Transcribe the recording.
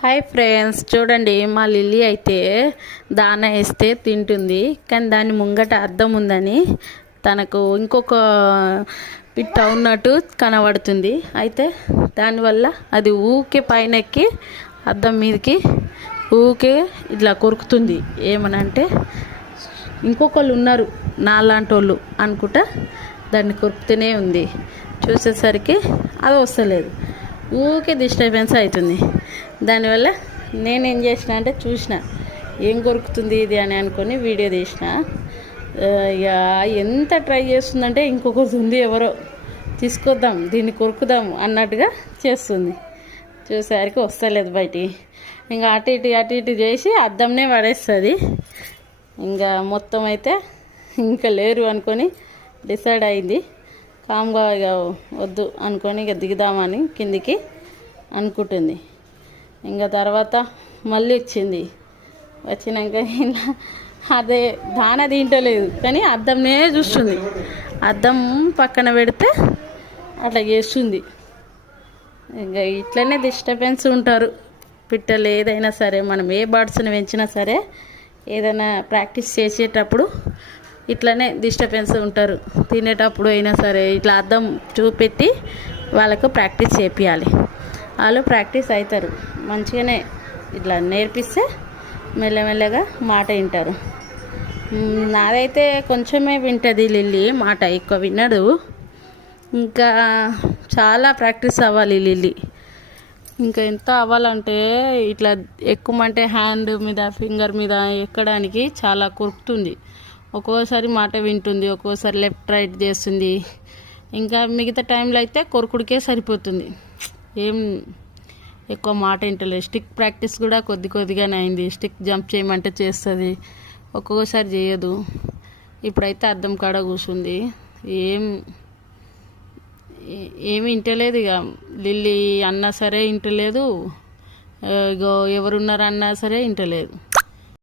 Hi friends, చూడండి మా lily అయితే దానా వేస్తే తింటుంది. కానీ దాని ముంగట అద్దం ఉందని తనకు ఇంకొక పిట్ట ఉన్నట్టు కనబడుతుంది. అయితే దానివల్ల అది ఊకే పైనెక్కి అద్దం మీదకి ఊకే ఇట్లా కొరుకుతుంది. ఏమనంటే ఇంకొకళ్ళు ఉన్నారు నాలాంటి వాళ్ళు అనుకుంటా దాన్ని కొరుకుతూనే ఉంది. చూసేసరికి అది వస్తలేదు, ఊకే డిస్టర్బెన్స్ అవుతుంది. దానివల్ల నేనేం చేసిన అంటే చూసిన ఏం కొరుకుతుంది ఇది అని అనుకొని వీడియో తీసిన. ఇక ఎంత ట్రై చేస్తుందంటే ఇంకొకటి ఉంది, ఎవరో తీసుకొద్దాం దీన్ని కొరుకుదాం అన్నట్టుగా చేస్తుంది. చూసేసరికి వస్తలేదు బయటికి. ఇంకా అటు ఇటు చేసి అద్దంనే పడేస్తుంది. ఇంకా మొత్తం అయితే ఇంకా లేరు అనుకొని డిసైడ్ అయింది. కామ్గా ఇక వద్దు అనుకొని ఇక దిగుదామని కిందికి అనుకుంటుంది. ఇంకా తర్వాత మళ్ళీ వచ్చినాక ఇలా అదే దాన తింటలేదు, కానీ అద్దంనే చూస్తుంది. అద్దం పక్కన పెడితే అట్లా చేస్తుంది. ఇంకా ఇట్లనే డిస్టర్బెన్స్ ఉంటారు పిట్టలు. ఏదైనా సరే మనం ఏ బర్డ్స్ని పెంచినా సరే ఏదైనా ప్రాక్టీస్ చేసేటప్పుడు ఇట్లనే డిస్టర్బెన్స్ ఉంటారు. తినేటప్పుడు అయినా సరే ఇట్లా అద్దం చూపెట్టి వాళ్ళకు ప్రాక్టీస్ చేపియాలి. వాళ్ళు ప్రాక్టీస్ అవుతారు మంచిగానే. ఇట్లా నేర్పిస్తే మెల్లమెల్లగా మాట వింటారు. నాదైతే కొంచెమే వింటుంది లిల్లీ, మాట ఎక్కువ వినడు. ఇంకా చాలా ప్రాక్టీస్ అవ్వాలి లిల్లీ. ఇంకా ఎంత అవ్వాలంటే ఇట్లా ఎక్కుమంటే హ్యాండ్ మీద ఫింగర్ మీద ఎక్కడానికి చాలా కొరుకుతుంది. ఒక్కోసారి మాట వింటుంది, ఒక్కోసారి లెఫ్ట్ రైట్ చేస్తుంది. ఇంకా మిగతా టైంలో అయితే కొరుకుడికే సరిపోతుంది, ఏం ఎక్కువ మాట వింటలేదు. స్టిక్ ప్రాక్టీస్ కూడా కొద్దిగానే అయింది. స్టిక్ జంప్ చేయమంటే చేస్తుంది, ఒక్కొక్కసారి చేయదు. ఇప్పుడైతే అద్దం కాడ కూర్చుంది. ఏమి వింటలేదు. ఇక లిల్లీ అన్నా సరే వింటలేదు, ఇగో ఎవరున్నారన్నా సరే వింటలేదు.